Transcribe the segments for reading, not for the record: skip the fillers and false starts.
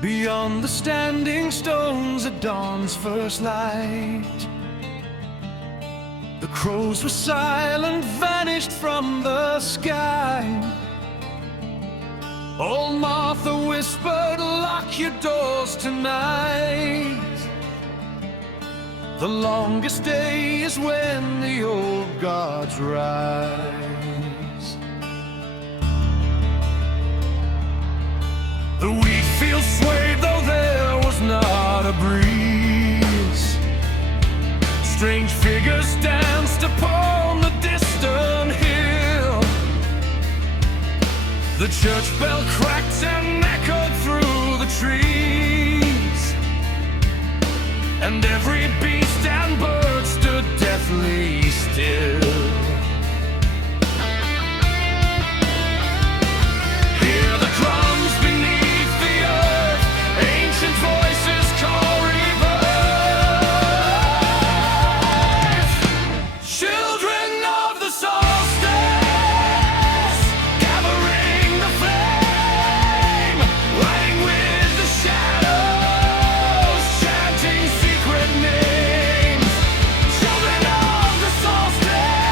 Beyond the standing stones at dawn's first light, the crows were silent, vanished from the sky. Old Martha whispered, lock your doors tonight. The longest day is when the old gods rise. The wheat fields swayed, though there was not a breeze. Strange figures danced upon the distant hill. The church bell cracked and echoed through the trees, and every beast and bird stood deathly still. Hear the drums beneath the earth, ancient voices call rebirth. Children of the solstice, gathering the flame, lighting with the shadows, chanting secret names. Children of the solstice.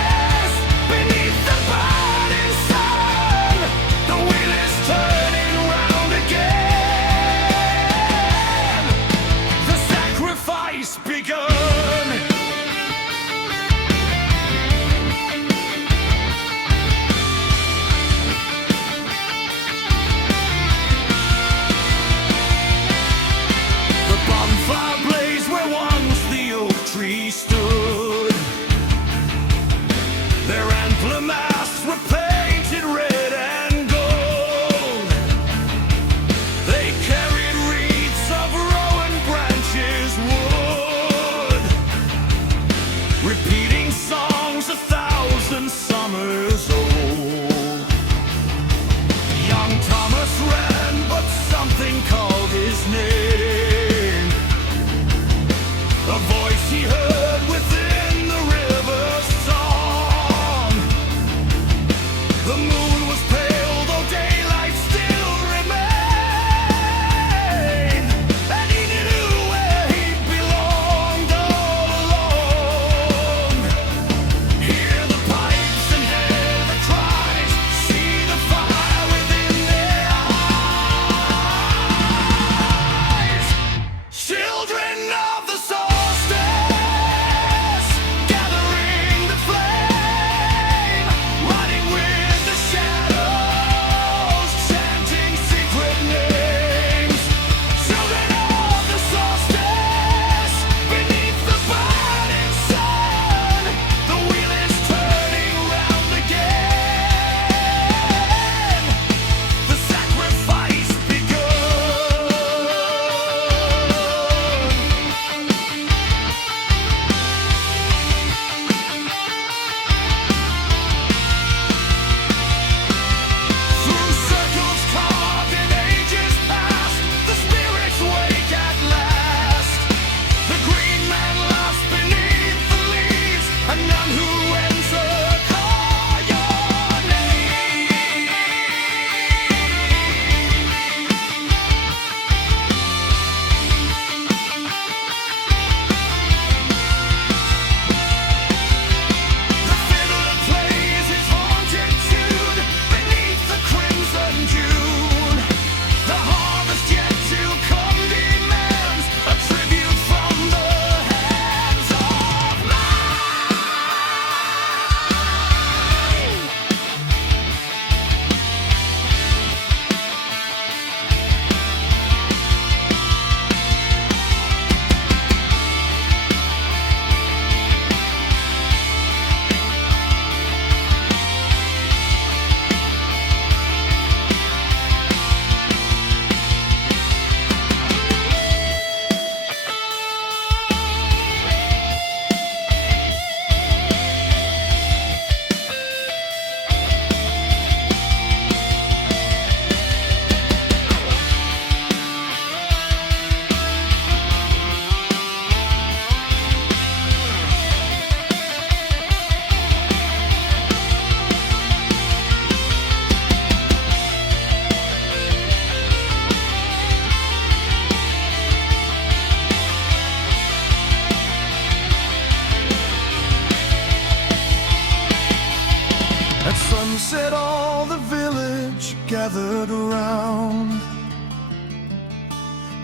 village gathered around.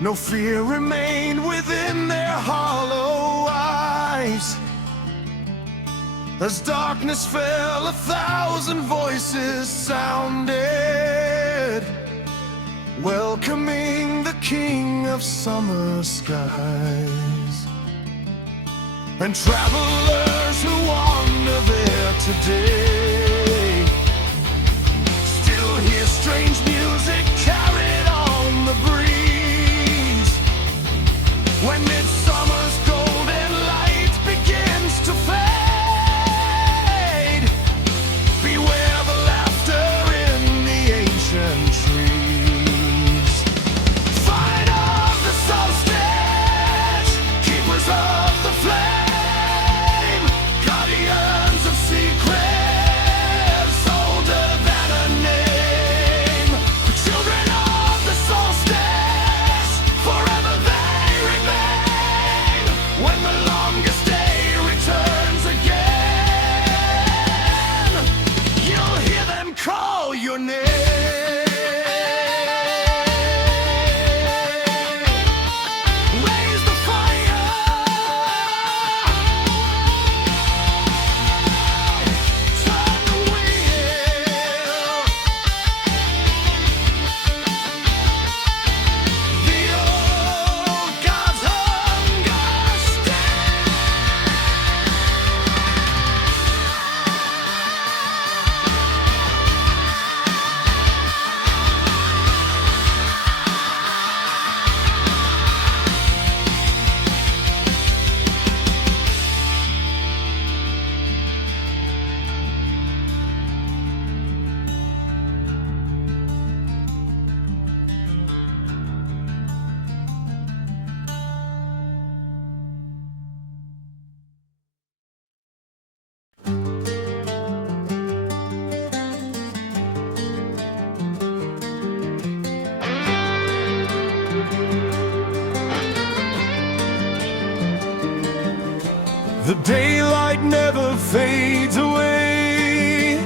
No fear remained within their hollow eyes. As darkness fell, 1,000 voices sounded, welcoming the king of summer skies. And travelers who wander there today still hear strange music carried on the breeze. When midsummer's golden light begins to fade, beware the laughter in the ancient trees. Fight of the solstice, keepers of the flame, guardians of secrets older than a name. The children of the solstice, forever they remain. When the longest day returns again, you'll hear them call your name. Raise the fire, turn the wheel. The old gods hunger The daylight never fades away.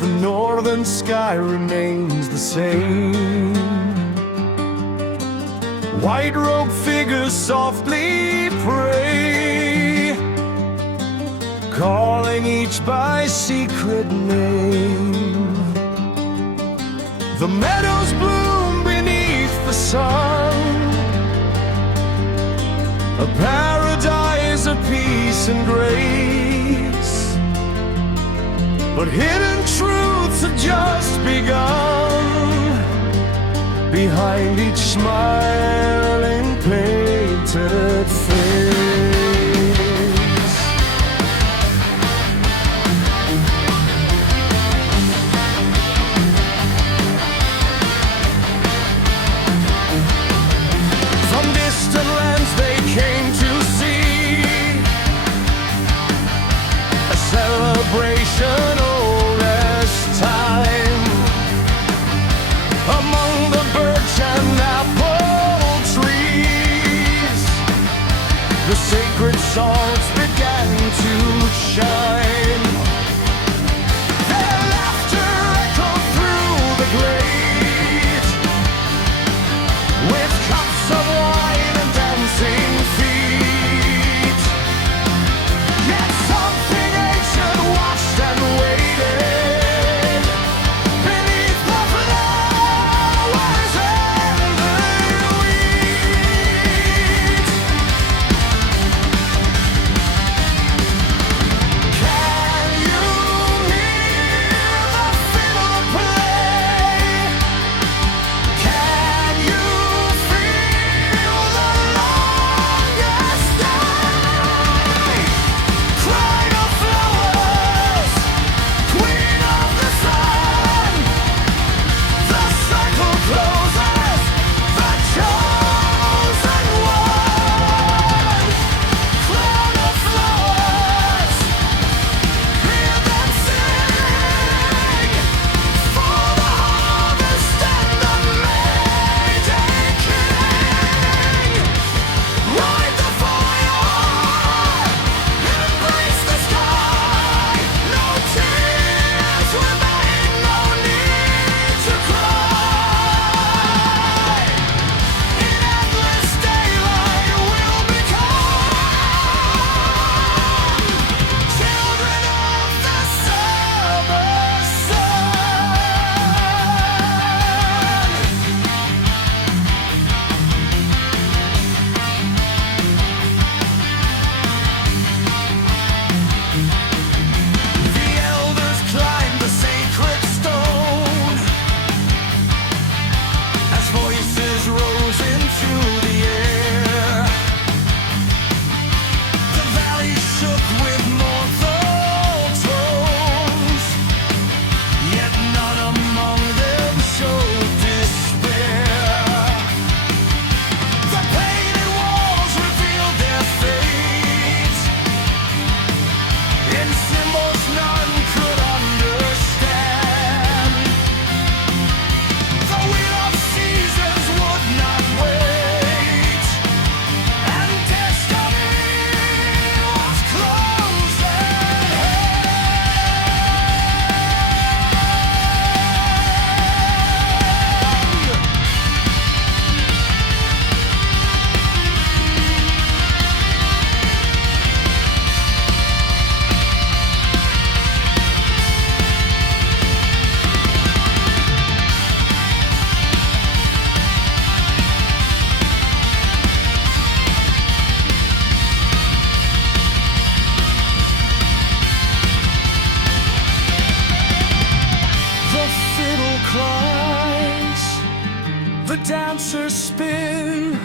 The northern sky remains the same. White-robed figures softly pray, calling each by secret name. The meadows bloom beneath the sun, a paradise of peace and grace. But hidden truths have just begun behind each smiling painted face. From distant lands they came to see a celebration old as time. Among the birch and apple trees, censers spin,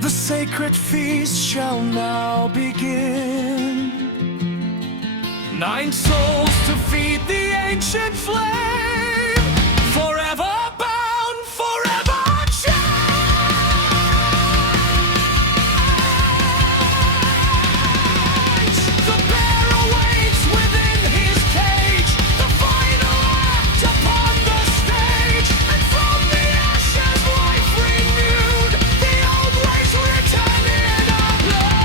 the sacred feast shall now begin. 9 souls to feed the ancient flame, forever bound, forever chained. The bear awaits within his cage, the final act upon the stage. And from the ashes life renewed, the old ways return in our blood.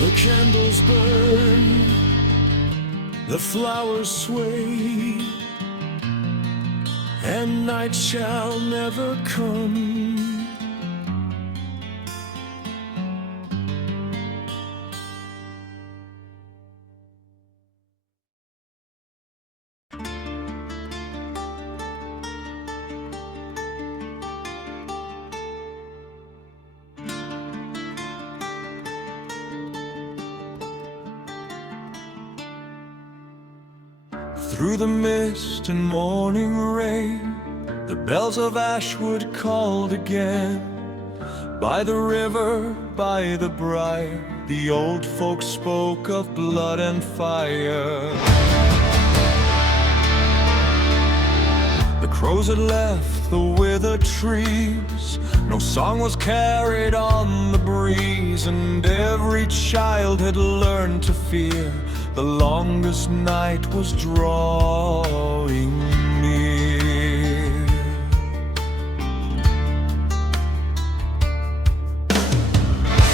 The candles burn, the flowers sway, and night shall never come. Through the mist and morning rain, the bells of Ashwood called again. By the river, by the briar, the old folks spoke of blood and fire. The crows had left the withered trees, no song was carried on the breeze, and every child had learned to fear. The longest night was drawing near.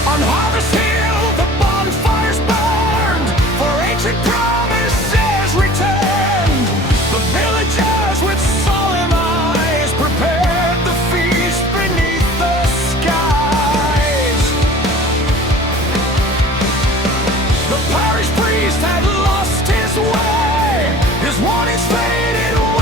On Harvest Hill the bonfires burned, for ancient promises returned. The villagers with solemn eyes prepared the feast beneath the skies. The parish priest had lost his way, his warnings faded away.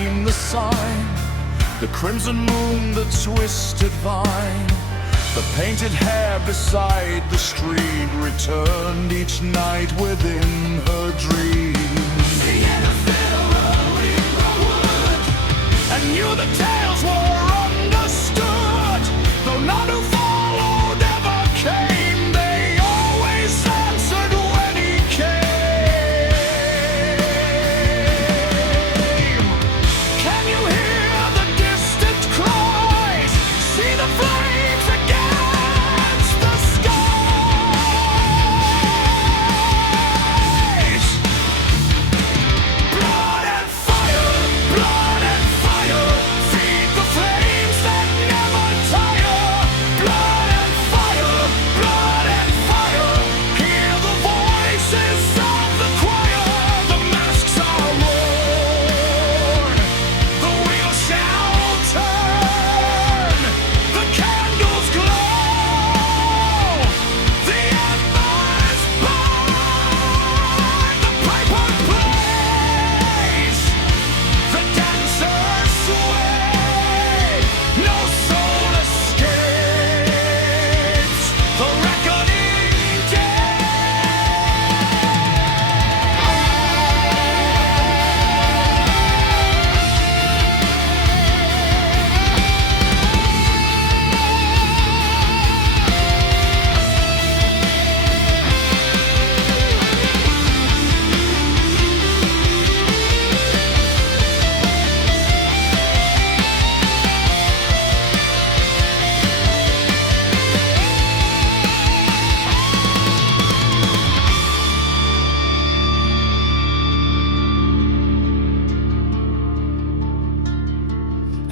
seemed the sign, the crimson moon, the twisted vine, the painted hair beside the stream returned each night within her dreams. She had a fiddle in the wood and knew the tales were understood, though none who followed ever came. They always answered when he came. Can you hear the distant cries? See the flames against the skies. Blood and fire, blood and fire, feed the flames that never tire. Blood and fire, blood and fire, hear the voices of the choir. The masks are worn, the wheel shall turn, the candles glow, the embers burn, the piper plays, the dancers sway, no soul escapes the reckoning day.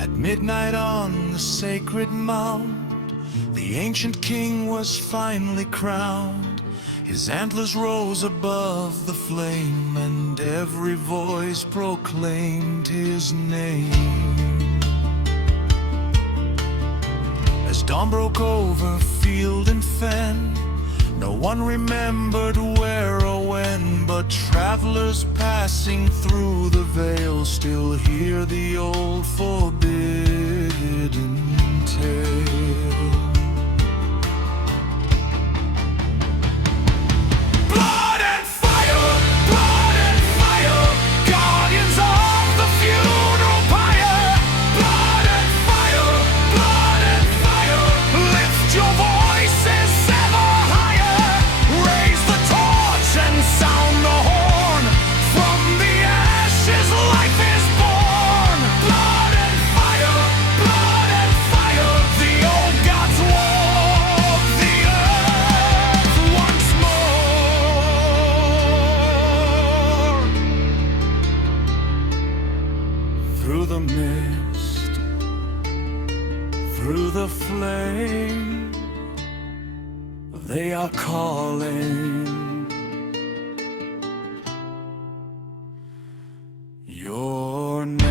At midnight on the sacred mound, the ancient king was finally crowned. His antlers rose above the flame, and every voice proclaimed his name. As dawn broke over field and fen, no one remembered where or when, but travelers passing through the veil still hear the old forbidden tale. Blood and fire, guardians of the funeral pyre. Blood and fire, lift your voices ever higher. Raise the torch and sound the horn. From the ashes life is born. Blood and fire, the old gods walk the earth once more. Through the mist, through the flame, they are calling your name.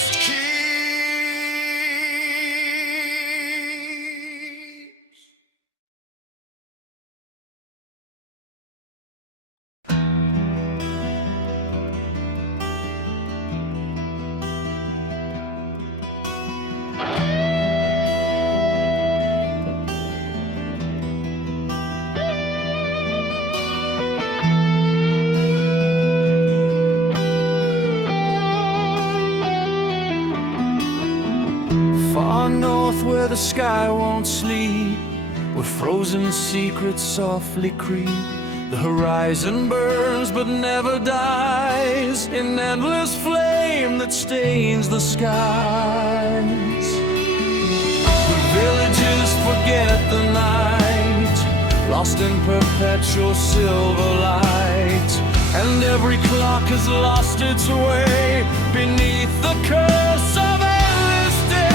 must keep. Far north where the sky won't sleep, where frozen secrets softly creep, the horizon burns but never dies, in endless flame that stains the skies. The villages forget the night, lost in perpetual silver light, and every clock has lost its way beneath the curse of endless day.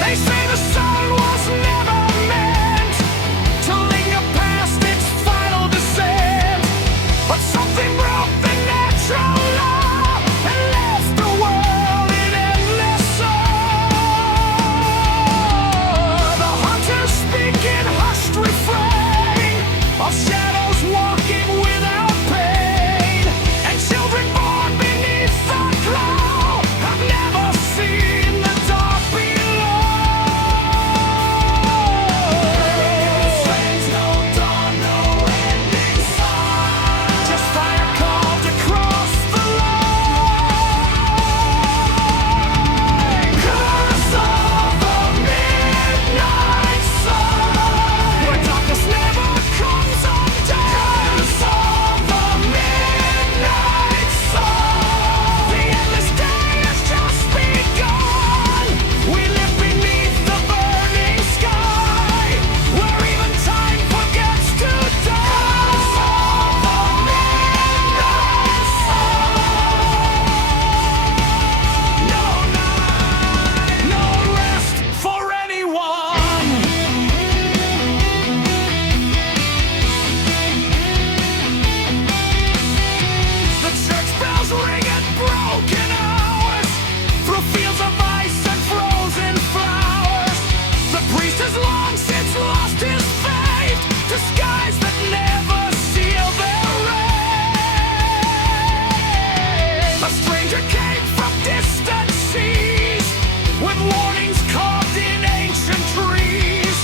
They say the sun was never meant to linger past its final descent, but something broke the natural law and left the world in endless sorrow. The hunters speak in hushed refrain of shadows walking without pain, and children born beneath the cloud have never seen the dark below. No dawn, no ending sign, just fire called across the line. Curse of the midnight sun, where darkness never comes undone. Curse of the midnight sun, the endless day has just begun. We live beneath the burning sky, where even time forgets to die. Curse of the midnight sun. No night, no rest for anyone. The church bells ring at broken hours, through fields of ice and frozen flowers. The priest has long since lost his faith to skies that never seal their rain. A stranger came from distant seas, with warnings carved in ancient trees.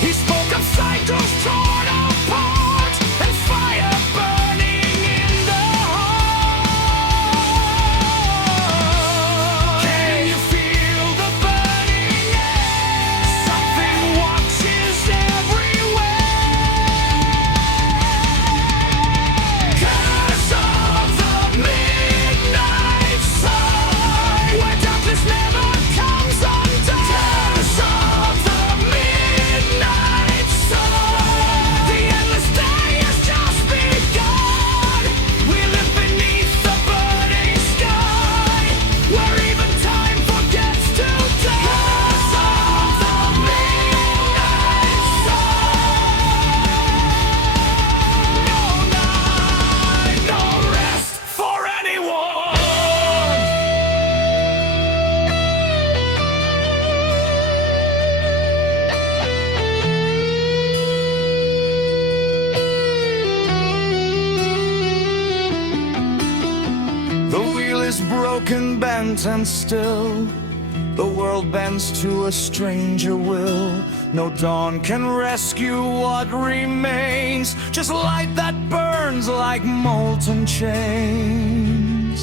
He spoke of cycles torn apart and fire burning in the heart. Can you feel the burning air? Something watches everywhere. Curse of the midnight sun, where darkness never comes undone. Curse of the midnight sun, the endless day has just begun. We live beneath the burning sky, where even time forgets to die. Curse of the midnight sun. No night, no rest for anyone. The wheel is broken, bent, and still. The world bends to a stranger will. No dawn can rescue what remains, just light that burns like molten chains.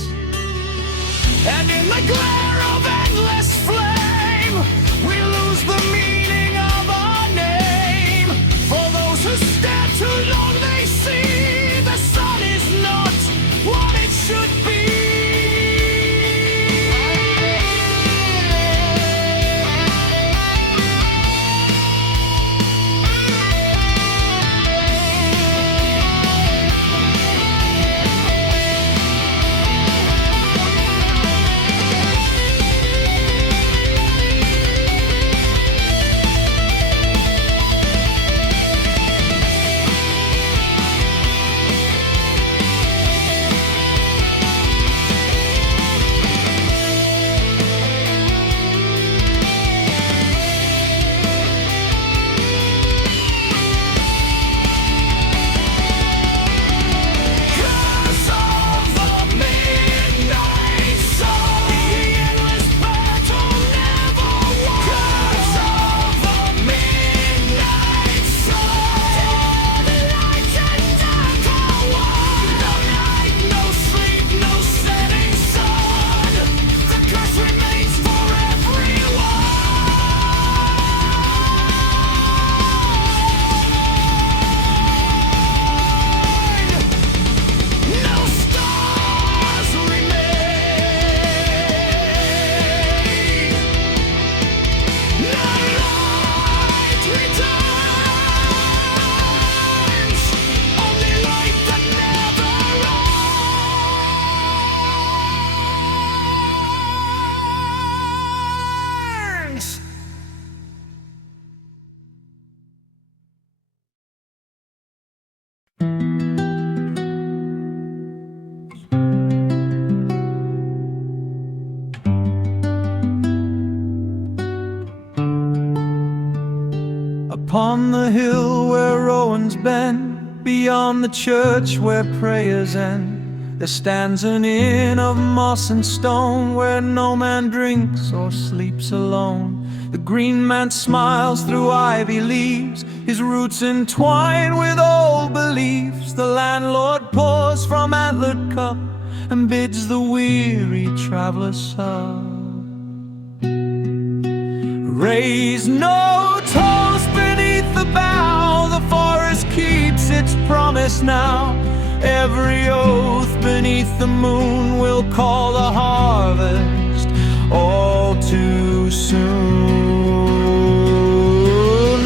And in the glare of endless flame, we lose the meaning of our name. For those who stare too long, they see the sun is not what it should be. Upon the hill where Rowan's bend, beyond the church where prayers end, there stands an inn of moss and stone, where no man drinks or sleeps alone. The green man smiles through ivy leaves, his roots entwine with old beliefs. The landlord pours from antlered cup and bids the weary traveler sup. Raise no toast beneath the bough, the forest keeps its promise now. Every oath beneath the moon will call the harvest all too soon.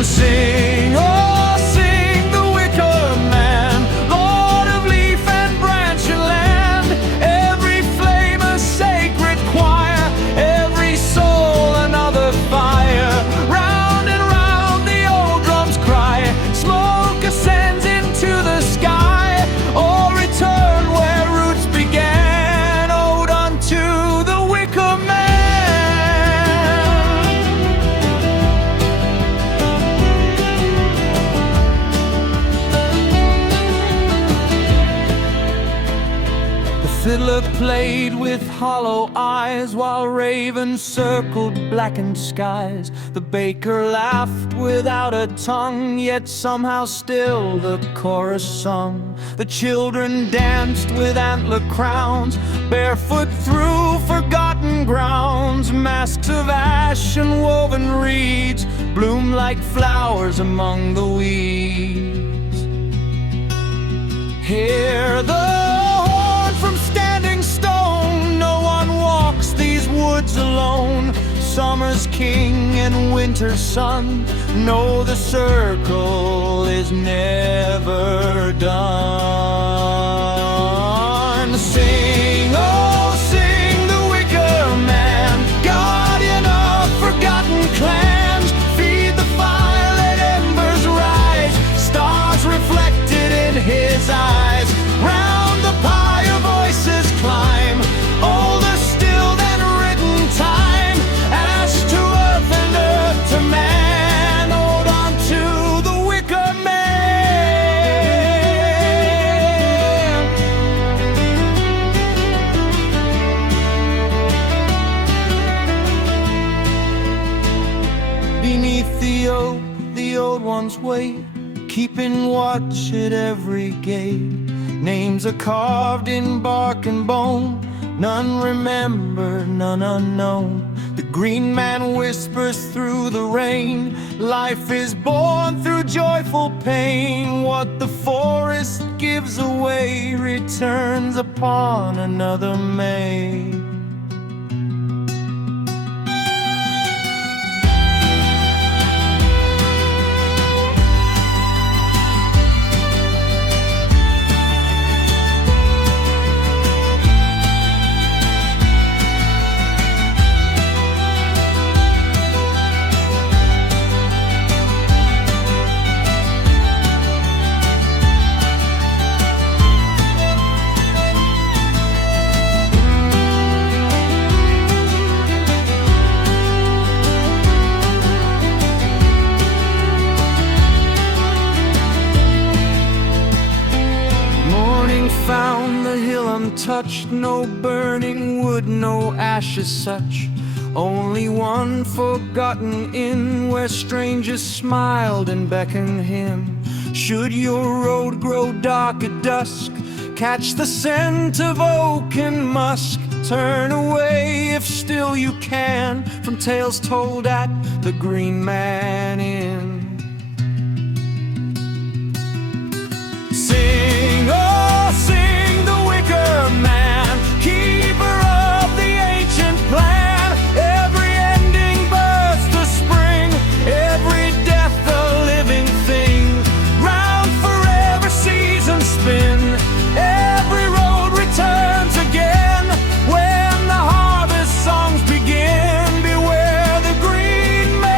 Sing, oh sing the Wicker Man, Lord of leaf and branch and land. Every flame a sacred choir, every soul another fire. Round and round the old drums cry, smoke ascends into the sky. Oh, return where roots began, ode unto the Wicker Man. The fiddler played with hollow eyes, while ravens circled blackened skies. The baker laughed without a tongue, yet somehow still the chorus sung. The children danced with antler crowns, barefoot through forgotten grounds. Masks of ash and woven reeds bloom like flowers among the weeds. Hear the horn from standing stone, no one walks these woods alone. Summer's king and winter's son know the circle is never done. Sing, oh sing the Wicker Man, guardian of forgotten clans. Feed the fire, let embers rise, stars reflected in his eyes. Round the pyre voices climb, older still than written time. Ash to earth and earth to man, hold on to the Wicker Man. Beneath the old ones wait, keeping watch at every gate. Names are carved in bark and bone, none remembered, none unknown. The green man whispers through the rain, life is born through joyful pain. What the forest gives away returns upon another May. Found the hill untouched, no burning wood, no ashes such. Only one forgotten inn where strangers smiled and beckoned him. Should your road grow dark at dusk, catch the scent of oak and musk. Turn away if still you can from tales told at the Green Man Inn. Sing, oh sing the Wicker Man, keeper of the ancient plan. Every ending births the spring, every death a living thing. Round forever seasons spin, every road returns again. When the harvest songs begin, beware the Green Man.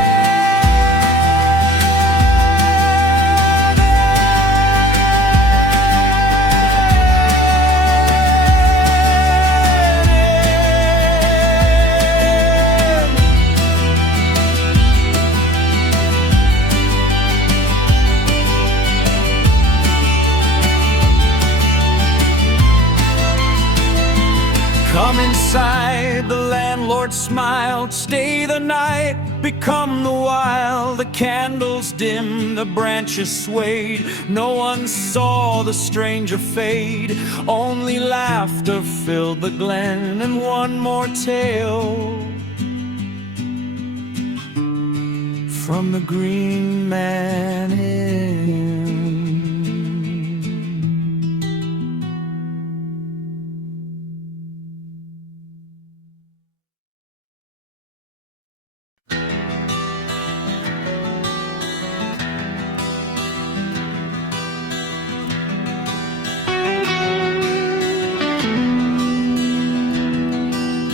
Lord smiled, "Stay the night, become the wild." The candles dimmed, the branches swayed. No one saw the stranger fade. Only laughter filled the glen, and one more tale from the Green Man Inn.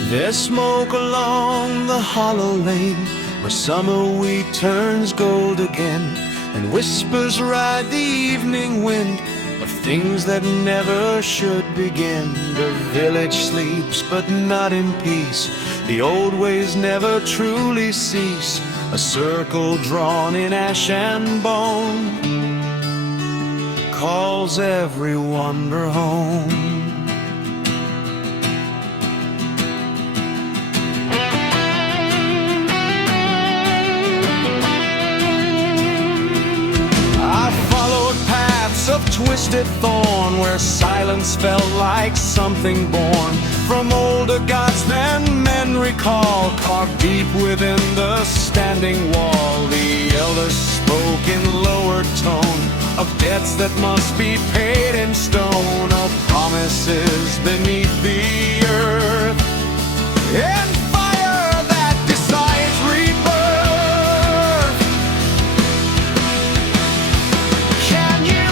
There's smoke along the hollow lane, where summer wheat turns gold again, and whispers ride the evening wind of things that never should begin. The village sleeps, but not in peace. The old ways never truly cease. A circle drawn in ash and bone calls every wanderer home. Of twisted thorn, where silence felt like something born from older gods than men recall, carved deep within the standing wall. The elders spoke in lowered tone of debts that must be paid in stone, of promises beneath the earth, and fire that decides rebirth. Can you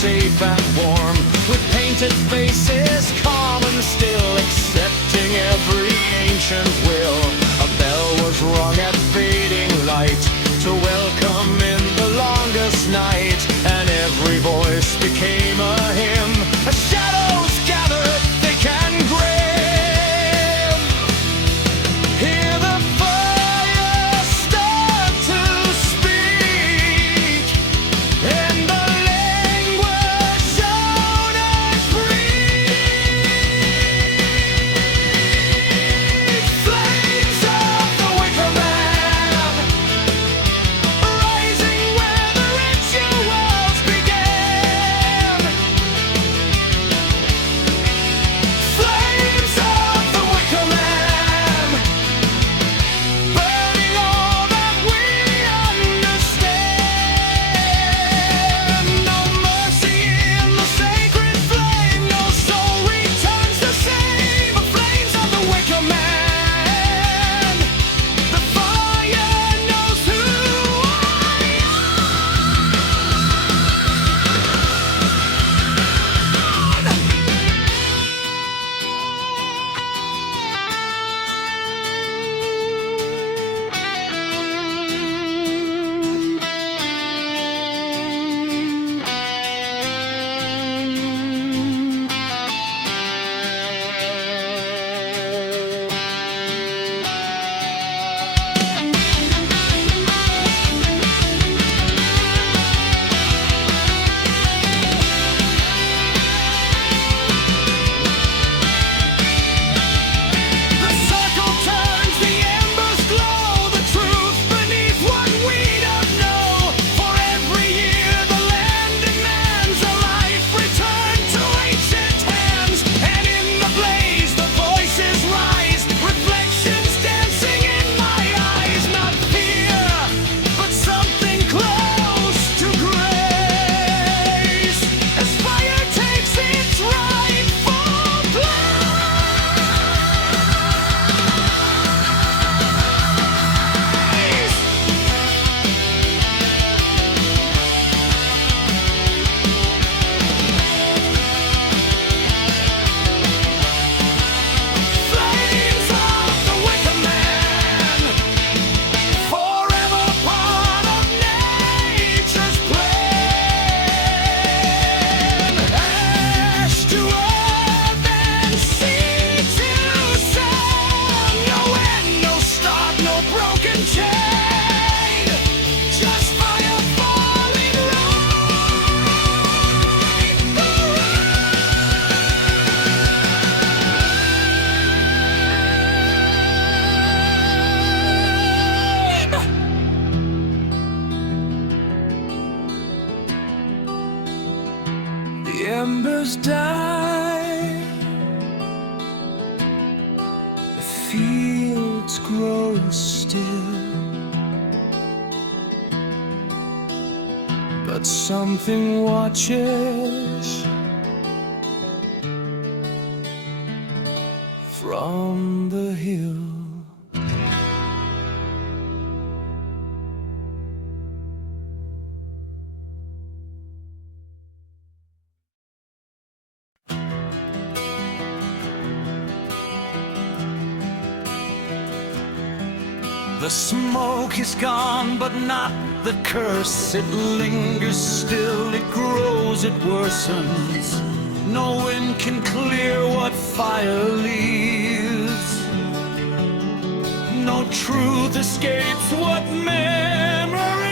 safe and warm, with painted faces, calm and still, accepting every ancient will. A bell was rung at fading light to welcome in the longest night, and every voice became a hymn as shadows gathered thick and grim. Hear the fire start to speak in the language shown and breathe. Flames of the Wicker Man, rising where the rituals began. something watches from the hill. The smoke is gone, but not the curse. It lingers still, it grows, it worsens. No wind can clear what fire leaves. No truth escapes what memory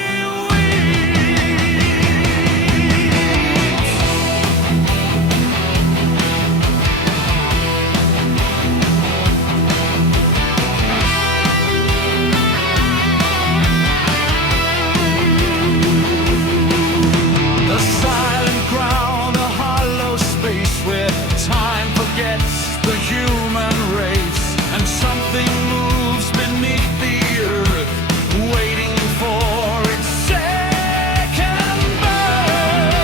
time forgets the human race, and something moves beneath the earth, waiting for its second birth.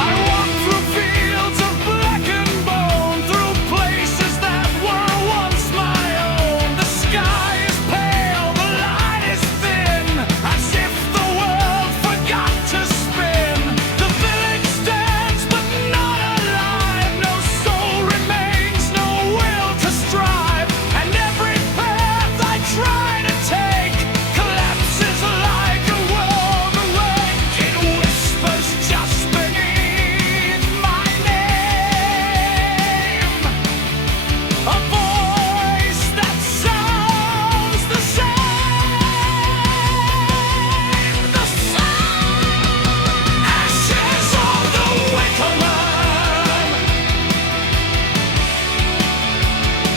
I walk through fields of black and bone, through places that were once my own. The sky is pale, the light is thin, as if the world forgot to spin. The village stands but not alive. No soul remains, no will to strive. And every path I try to take collapses like a world awake. It whispers just beneath my name, a voice that sounds the same. The ashes of the Wicker man.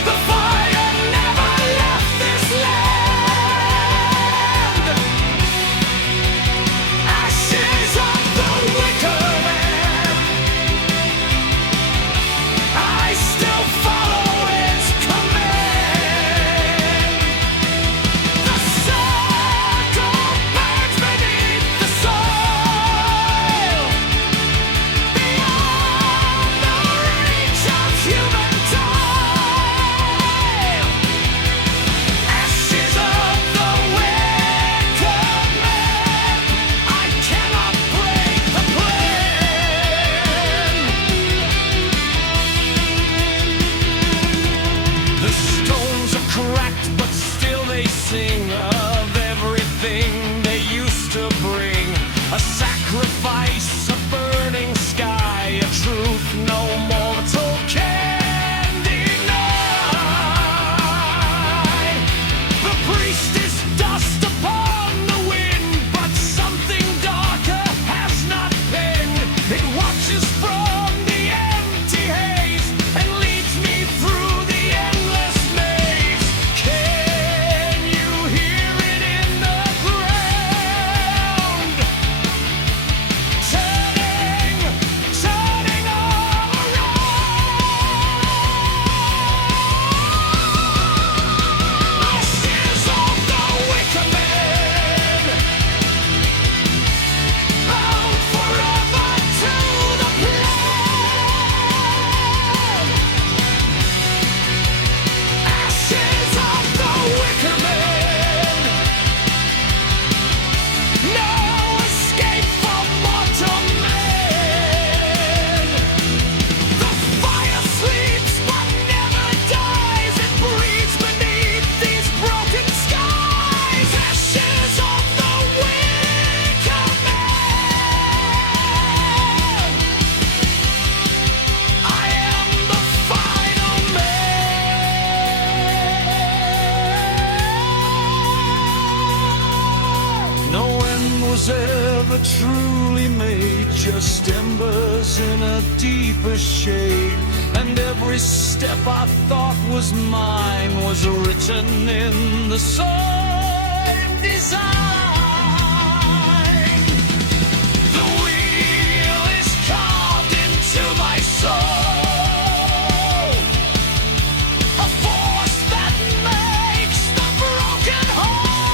The fire never left this land. Ashes of the Wicker man. I still follow its command. The circle burns beneath the soil, beyond the reach of human toil. Ashes of the Wicker man. I cannot break the plan. The stones are cracked, but still they sing of everything they used to bring. A sacrifice, a burning sky, a truth no mortal can deny. The priest is dust upon the wind, but something darker has not been. It watches from the empty haze and leads me through the endless maze. Can you hear it in the ground? Turning all around. Ashes of the Wicker man, bound forever to the plan. Ashes of the Wicker man, no escape for mortal man. The fire sleeps but never dies. It breathes beneath these broken skies. Ashes of the Wicker man. I am the final man. No end was ever truly made, just embers in a deeper shade. And every step I thought was mine was written in the same design. The wheel is carved into my soul, a force that makes the broken whole.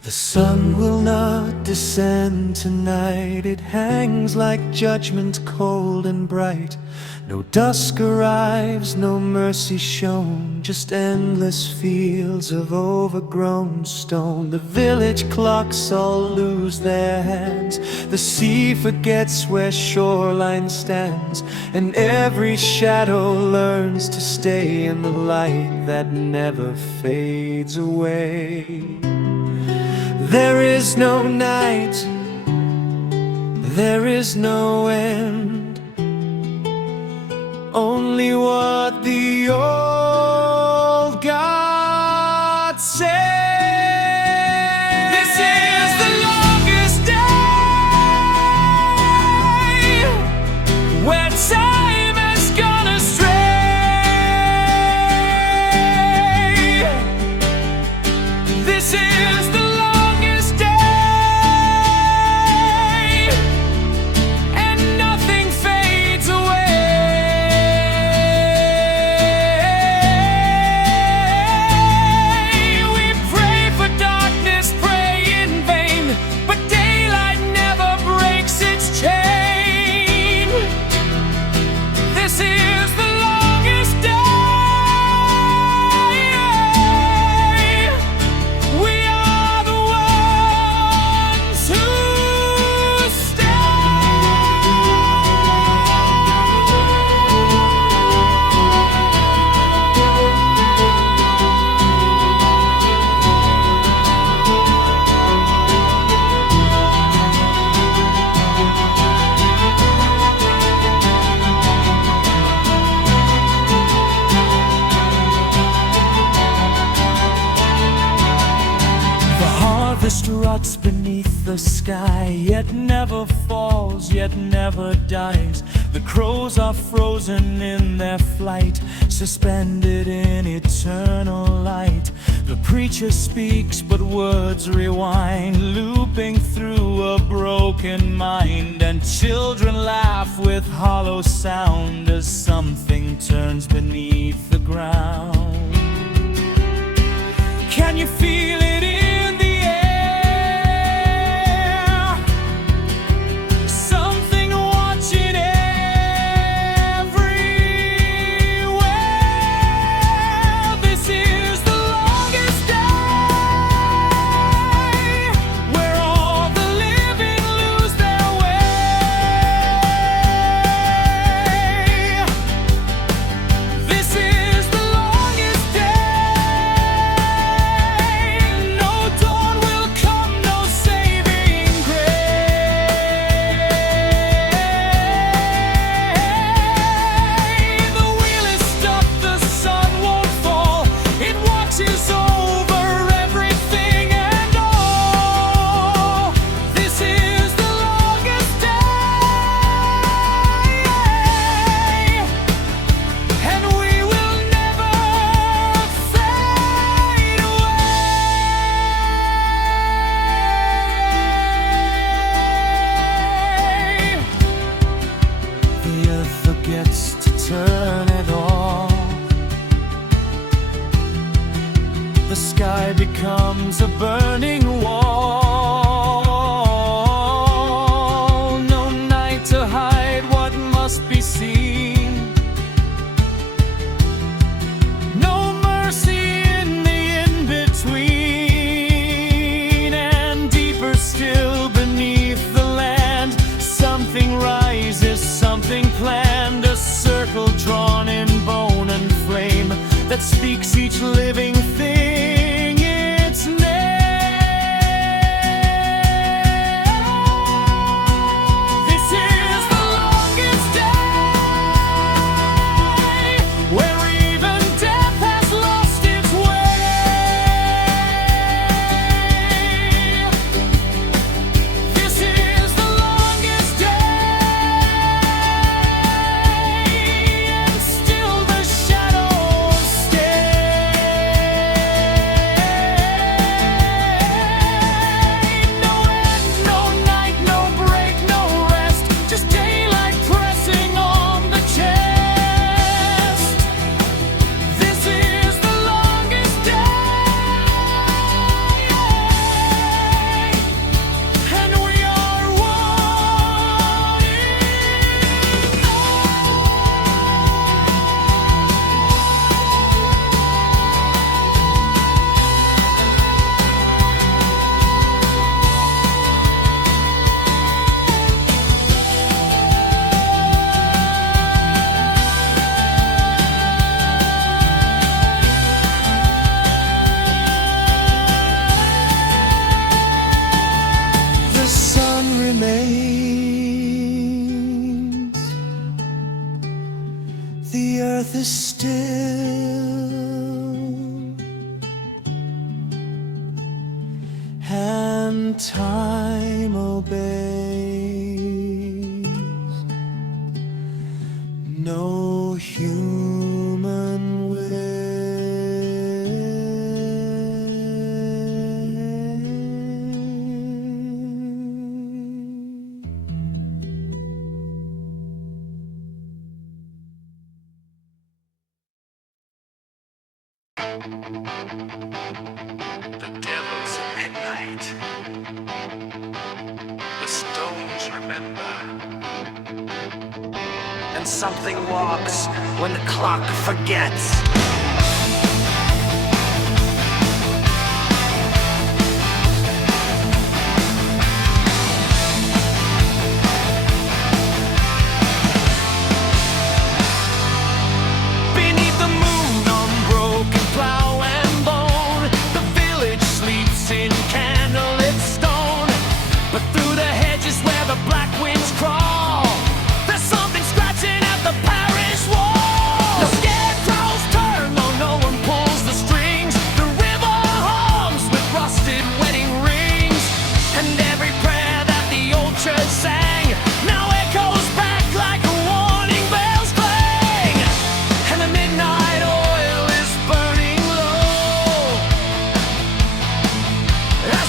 The sun will not descend tonight. It hangs like judgment cold and bright. No dusk arrives, no mercy shown, just endless fields of overgrown stone. The village clocks all lose their hands. The sea forgets where shoreline stands, and every shadow learns to stay in the light that never fades away. There is no night, there is no end, only what the old gods say. This is the longest day, where time has gone astray. This is the longest day, and nothing fades away. Harvest rots beneath the sky, yet never falls, yet never dies. The crows are frozen in their flight, suspended in eternal light. The preacher speaks, but words rewind, looping through a broken mind. And children laugh with hollow sound as something turns beneath the ground. Can you feel it in the turn it on. The sky becomes a burning wall. No night to hide what must be seen. No mercy in the in-between. And deeper still beneath the land, something rises, something planned. A circle drawn in bone and flame that speaks each living thing its name. and time obeys. No human will. The devil's at midnight. The stones remember. And something walks when the clock forgets. Beneath the moon on broken plow and bone, the village sleeps in candlelit stone. But through the hedges where the black winds crawl, there's something scratching at the parish wall. The scarecrows turn though no one pulls the strings. The river hums with rusted wedding rings. And every prayer that the old church sang now echoes back like warning bells clang. And the midnight oil is burning low as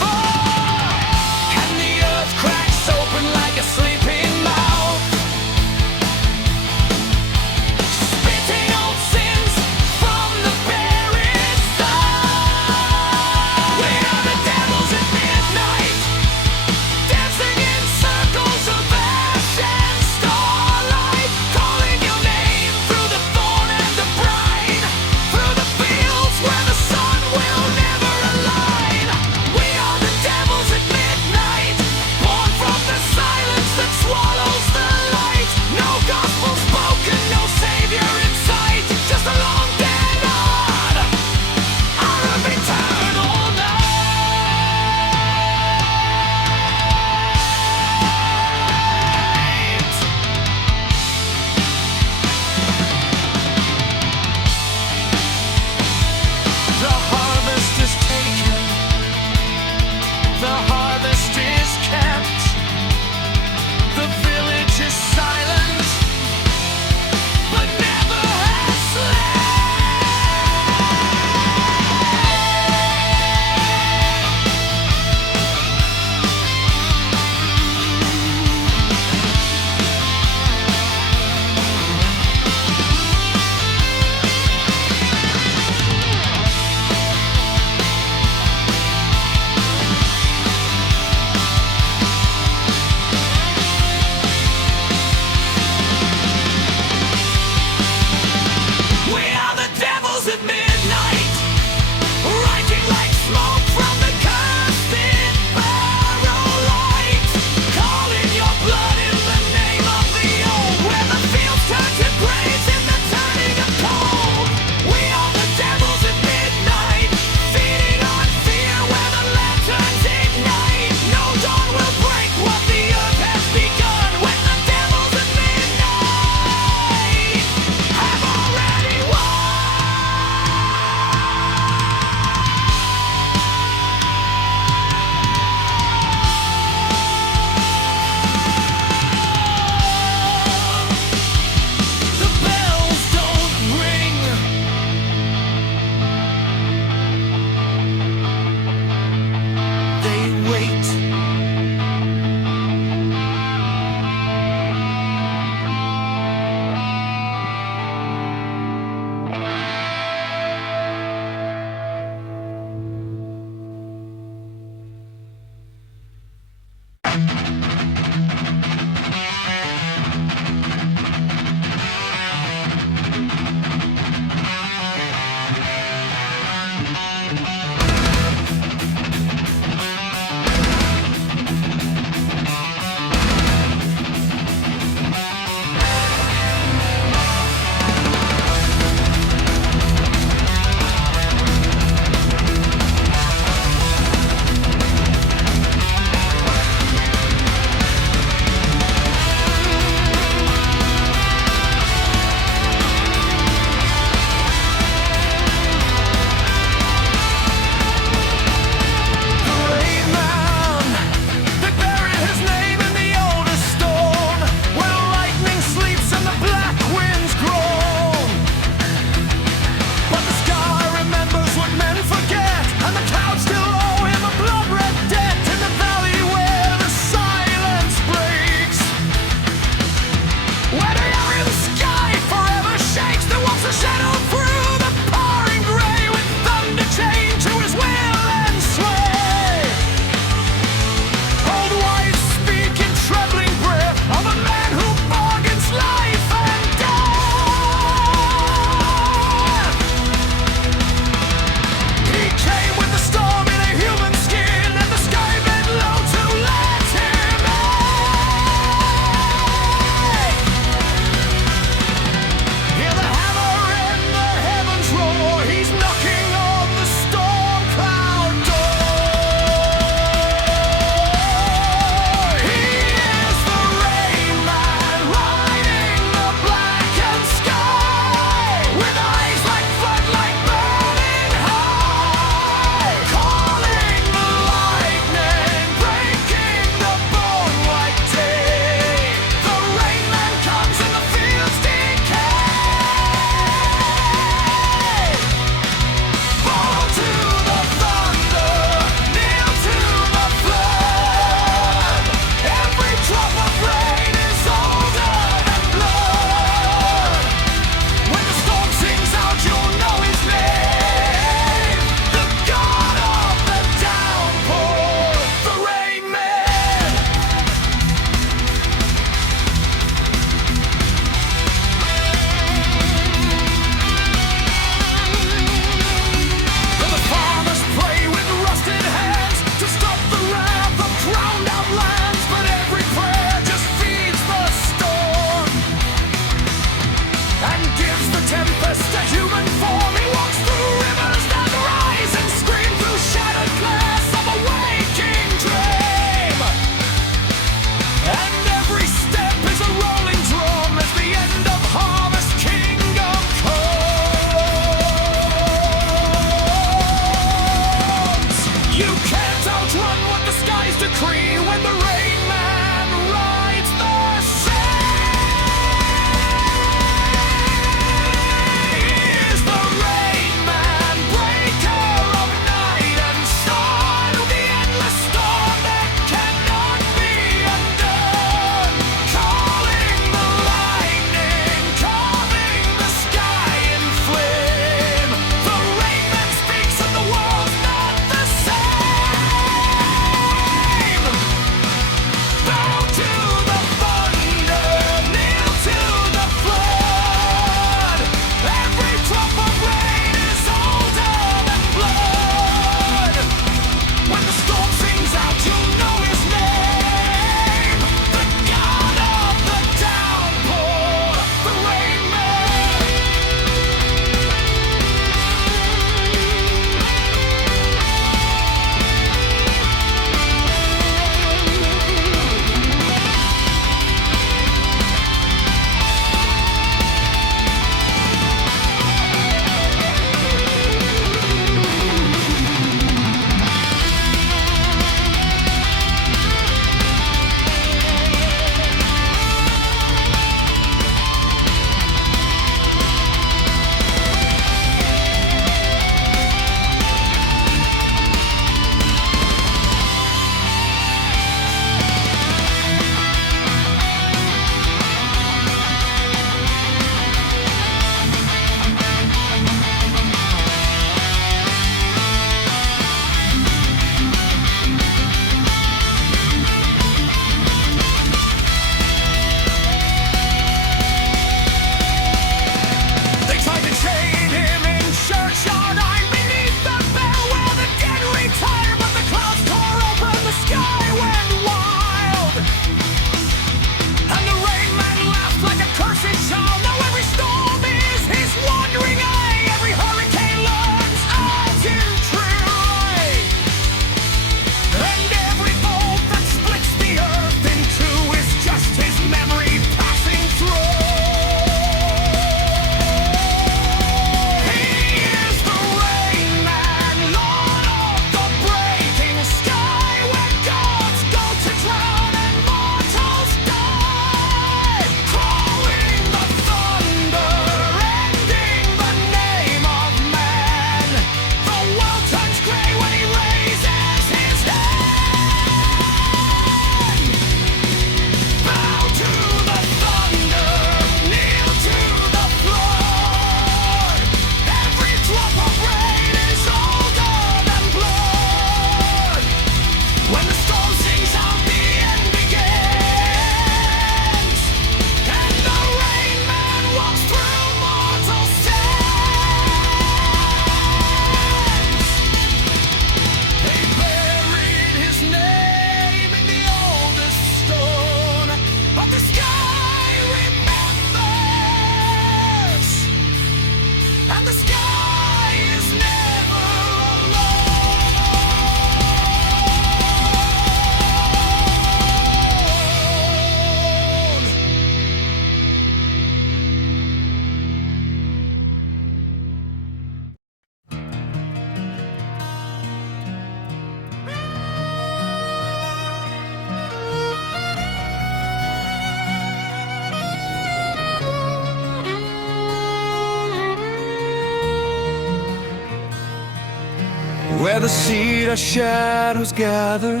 where the cedar shadows gather,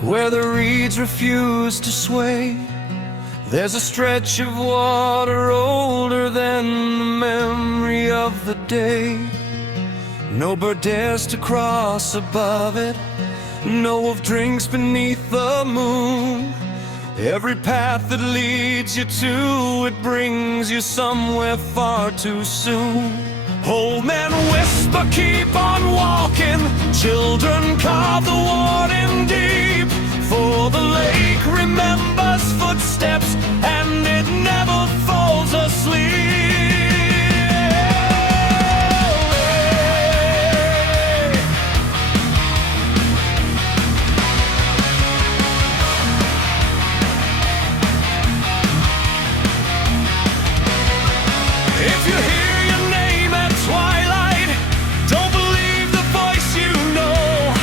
where the reeds refuse to sway. There's a stretch of water older than the memory of the day. No bird dares to cross above it, no wolf drinks beneath the moon. Every path that leads you to it brings you somewhere far too soon. Old men whisper, keep on walking. Children carve the warning deep. For the lake remembers footsteps, and it never falls asleep. If you hear your name at twilight, don't believe the voice you know.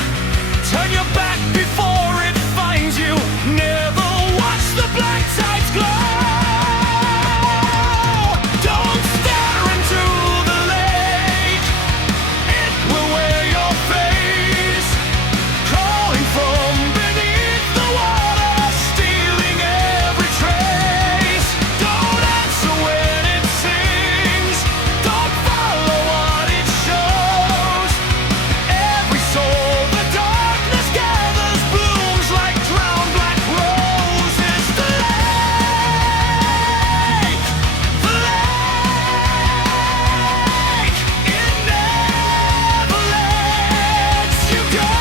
Turn your back before it finds you. Never watch the black tides glow. Don't stare into the lake, it will wear your face. Crawling from beneath the water, stealing every trace. Don't answer when it sings, don't follow what it shows. Every soul the darkness gathers blooms like drowned black roses. The lake, it never lets you go.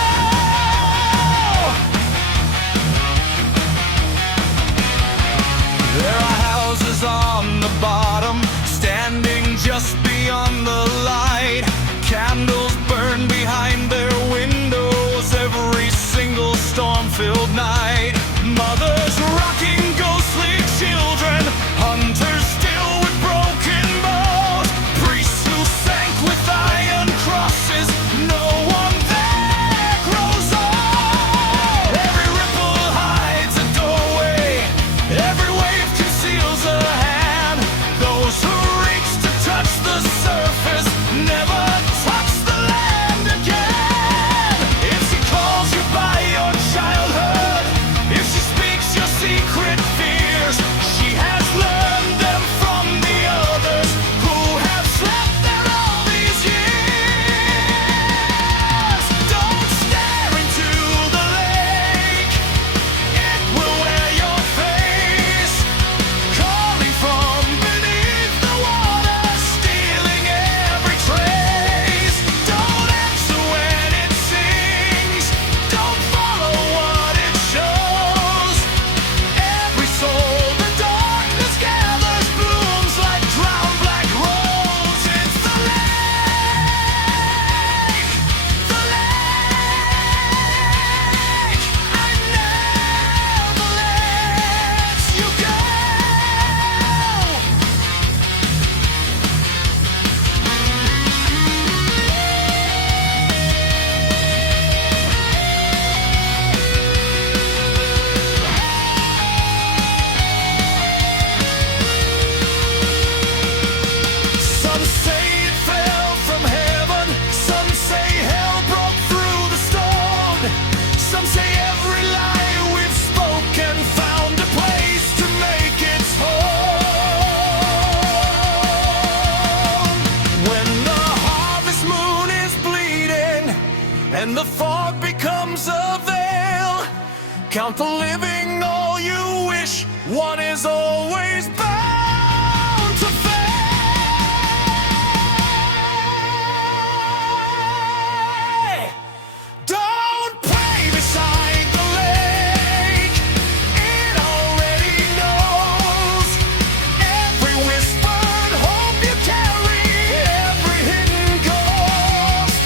There are houses on the bottom, standing just beyond the light. Candles burn behind their windows every single storm-filled night. Mothers rocking ghostly children, hunters still with broken bows, priests who sank with iron crosses, no one there grows old. Every ripple hides a doorway, every wave conceals a hand. Those who reach to touch the surface never touch the land again. If she calls you by your childhood, if she speaks your secret fears, she has learned them from the others who have slept there all these years. Don't stare into the lake, it will wear your face. Calling from beneath the water, stealing every trace. Don't answer when it sings, don't follow what it shows. Every soul the darkness gathers blooms like drowned black roses. The lake, I never let you go. Some say it fell from heaven, some say hell broke through the stone. Some say every lie we've spoken found a place to make its home. When the harvest moon is bleeding and the fog becomes a veil, count the living all you wish, one is always bound to fail. Don't pray beside the lake, it already knows. Every whispered hope you carry, every hidden ghost.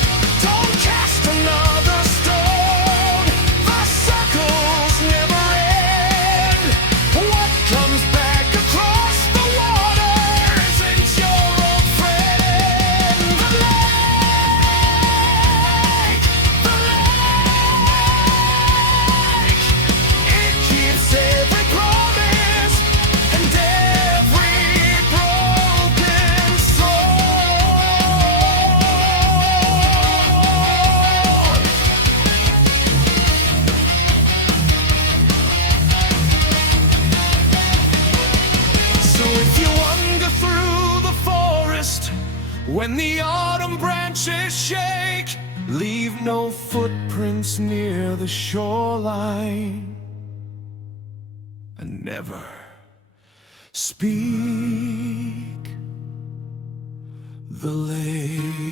Don't cast another stone, the circle's never When the autumn branches shake, leave no footprints near the shoreline, and never speak the lake.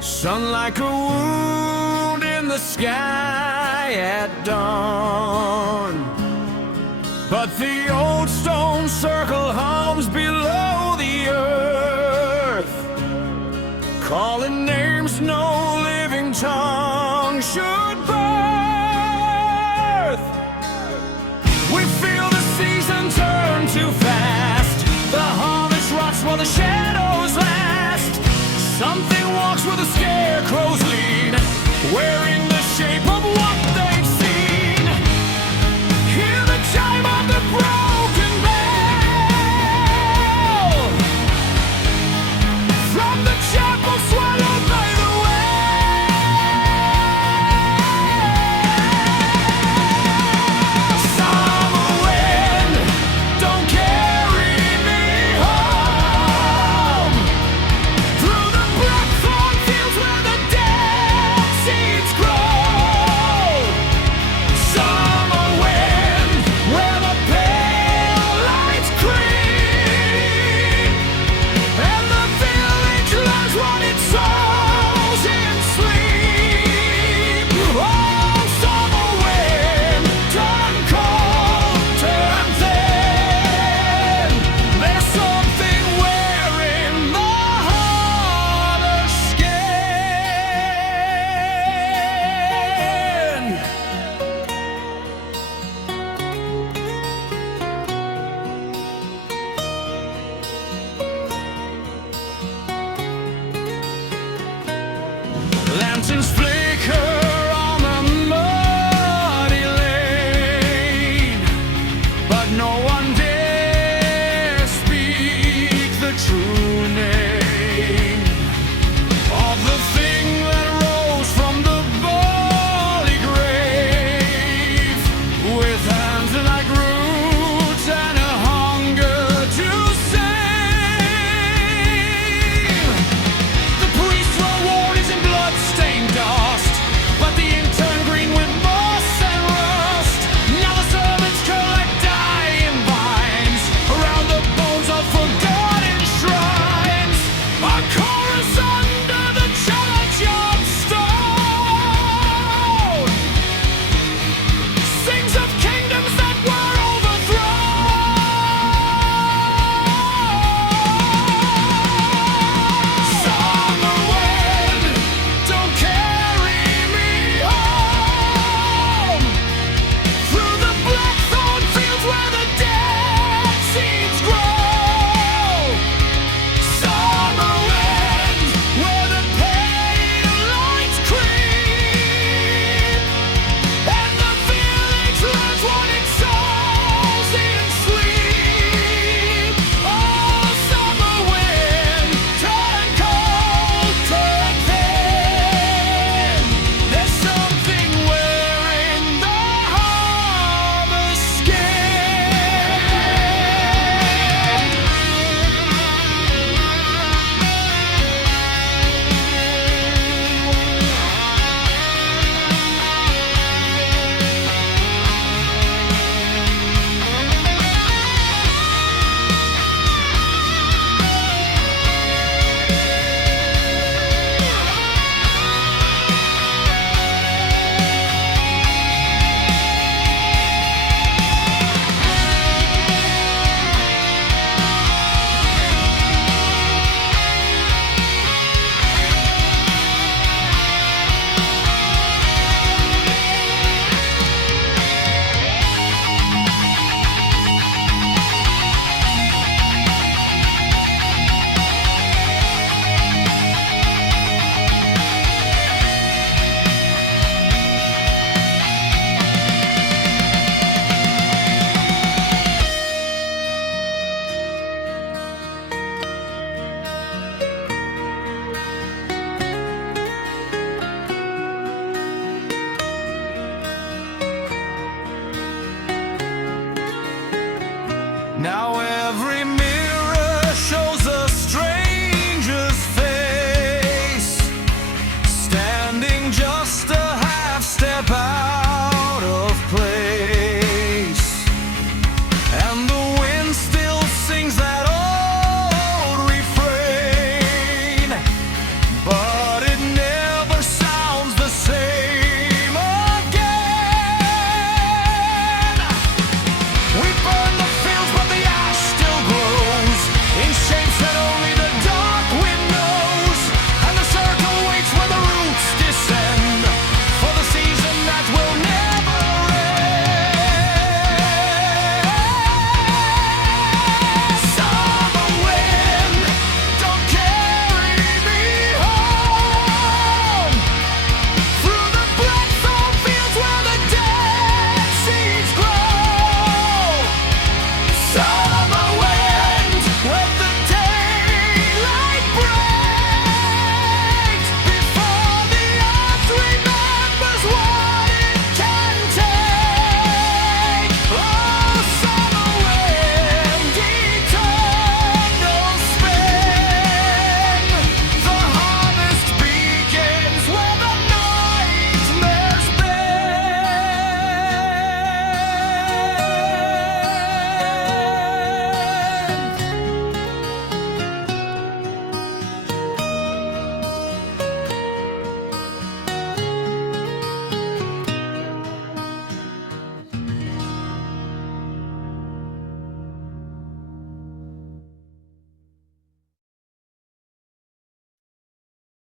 Sun like a wound in the sky at dawn. But the old stone circle hums below the earth, calling names no living tongue should birth. We feel the season turn too fast. The harvest rots while the shadows last. Something walks with a scarecrow's lead, wearing the shape of what they've seen. Hear the chime of the broken bell from the chapel swallowed by the well. Summer wind, don't carry me home through the blackthorn fields where the dead seeds grow. Summer wind, where the pale lights creep, and the village learns what it sows in sleep. Oh, summer wind, turn cold, turn thin. There's something wearing the harvest skin. Lanterns flicker on the muddy lane, but no one dare speak the true name of the thing that rose from the body grave, with hands like roots and a hunger to save. The priest's reward is in blood-stained dust, but the intern green with moss and rust. Now the servants collect dying vines around the bones of forgotten shrines. A chorus under the churchyard stone sings of kingdoms that were overthrown. Summer wind, don't carry me home through the blackthorn fields where the dead seeds grow. Summer wind, where the pale lights creep, and the village learns what it sows in sleep. Oh, summer wind, turn cold, turn thin. There's something wearing the harvest Now every mirror shows a stranger's face, standing just a half step out of place. And the wind still sings that old refrain, but